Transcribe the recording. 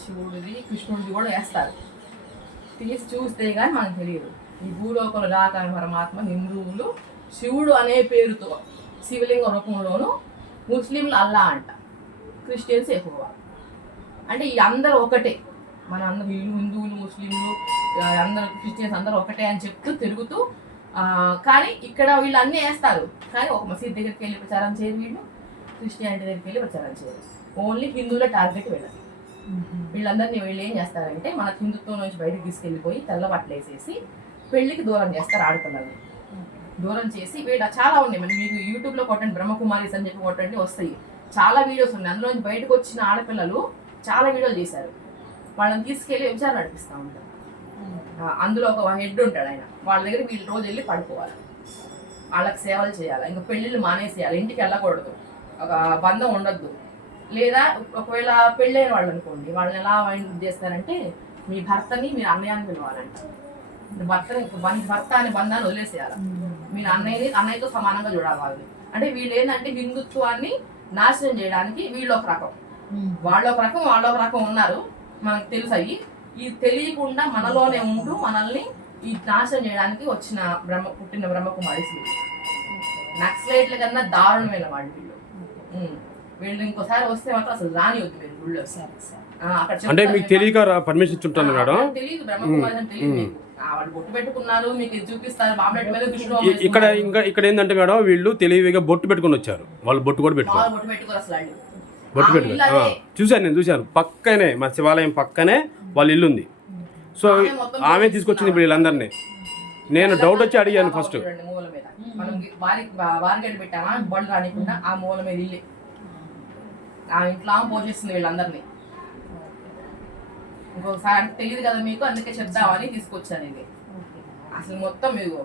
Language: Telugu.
శివుడిది కృష్ణుడిది కూడా వేస్తారు. తీసి చూస్తే కానీ మనకు తెలియదు. ఈ భూలోకంలో రాకాని పరమాత్మ హిందువులు శివుడు అనే పేరుతో శివలింగ రూపంలోను, ముస్లింలు అల్లా అంట, క్రిస్టియన్స్ ఎక్కువ. అంటే ఈ అందరూ ఒకటే, మన అందరూ వీళ్ళు హిందువులు ముస్లింలు అందరూ క్రిస్టియన్స్ అందరూ ఒకటే అని చెప్తూ తిరుగుతూ, కానీ ఇక్కడ వీళ్ళు అన్నీ వేస్తారు. కానీ ఒక మసీద్ దగ్గరికి వెళ్ళి ప్రచారం చేయరు, వీళ్ళు క్రిస్టియానిటీ దగ్గరికి వెళ్ళి ప్రచారం చేయరు. ఓన్లీ హిందువుల టార్గెట్ వెళ్ళాలి. వీళ్ళందరినీ వీళ్ళు ఏం చేస్తారంటే మన హిందుత్వం నుంచి బయటకు తీసుకెళ్ళిపోయి తెల్ల బట్టలు వేసేసి పెళ్లికి దూరం చేస్తారు. ఆడపిల్లల్ని దూరం చేసి వీళ్ళ చాలా ఉన్నాయి. మరి మీకు యూట్యూబ్లో కొట్టండి, బ్రహ్మకుమారీస్ అని చెప్పి కొట్టండి, వస్తాయి చాలా వీడియోస్ ఉన్నాయి. అందులోంచి బయటకు వచ్చిన ఆడపిల్లలు చాలా వీడియోలు చేశారు. వాళ్ళని తీసుకెళ్ళి విచారణ నడిపిస్తూ ఉంటారు. అందులో ఒక హెడ్ ఉంటాడు, ఆయన వాళ్ళ దగ్గర వీళ్ళు రోజు వెళ్ళి పడుకోవాలి, వాళ్ళకి సేవలు చేయాలి, ఇంకా పెళ్ళిళ్ళు మానేసేయాలి, ఇంటికి వెళ్ళకూడదు, ఒక బంధం ఉండద్దు. లేదా ఒకవేళ పెళ్ళైన వాళ్ళు అనుకోండి, వాళ్ళని ఎలా వైండ్ చేస్తారంటే మీ భర్తని మీరు అన్నయ్యని పిలవాలంట. భర్త అనే బంధాన్ని వదిలేసేయాలి, మీరు అన్నయ్యతో సమానంగా చూడాలి వాళ్ళని. అంటే వీళ్ళు ఏంటంటే హిందుత్వాన్ని నాశనం చేయడానికి వీళ్ళు ఒక రకం, వాళ్ళ ఒక రకం ఉన్నారు, మనకు తెలుసు. అయ్యి ఇది తెలియకుండా మనలోనే ఉంటూ మనల్ని ఈ నాశనం చేయడానికి పుట్టిన బ్రహ్మకుమారిస్. నక్సలైట్ల కన్నా దారుణమైన వాళ్ళు వీళ్ళు. వీళ్ళు ఇంకోసారి వస్తే మాత్రం అసలు రానివద్దు మీరు గుళ్ళో. అంటే మీకు తెలియక పర్మిషన్ ఇచ్చుంటాను మేడం. తెలియదు బ్రహ్మకుమారి అని తెలియదు మీకు. వాళ్ళు బొట్టు పెట్టుకున్నారు, మీకు చూపిస్తారు బాంబెట్ మీద. ఇక్కడ ఏంటంటే మేడం, వీళ్ళు తెలివిగా బొట్టు పెట్టుకుని వచ్చారు. వాళ్ళు బొట్టు కూడా పెట్టుకోరు, అసలు బొట్టు పెట్టుకుని నేను చూశాను. పక్కనే మా శివాలయం పక్కనే వాళ్ళ ఇల్లు ఉంది. సో ఆమె తీసుకొచ్చింది ఇప్పుడు వీళ్ళందరినీ. నేను డౌట్ వచ్చి అడిగాను ఫస్ట్. మూల మీద మనం వారిగడ్డ పెట్టామా బళ్ళు రానికుండా ఆ మూల మీద ఇల్లు, ఆ ఇంట్లో పోషిస్తుంది వీళ్ళందరినీ. ఇంకొకసారి అంటే తెలియదు కదా మీకు, అందుకే చెప్దామని తీసుకొచ్చాను ఇది. అసలు మొత్తం మీరు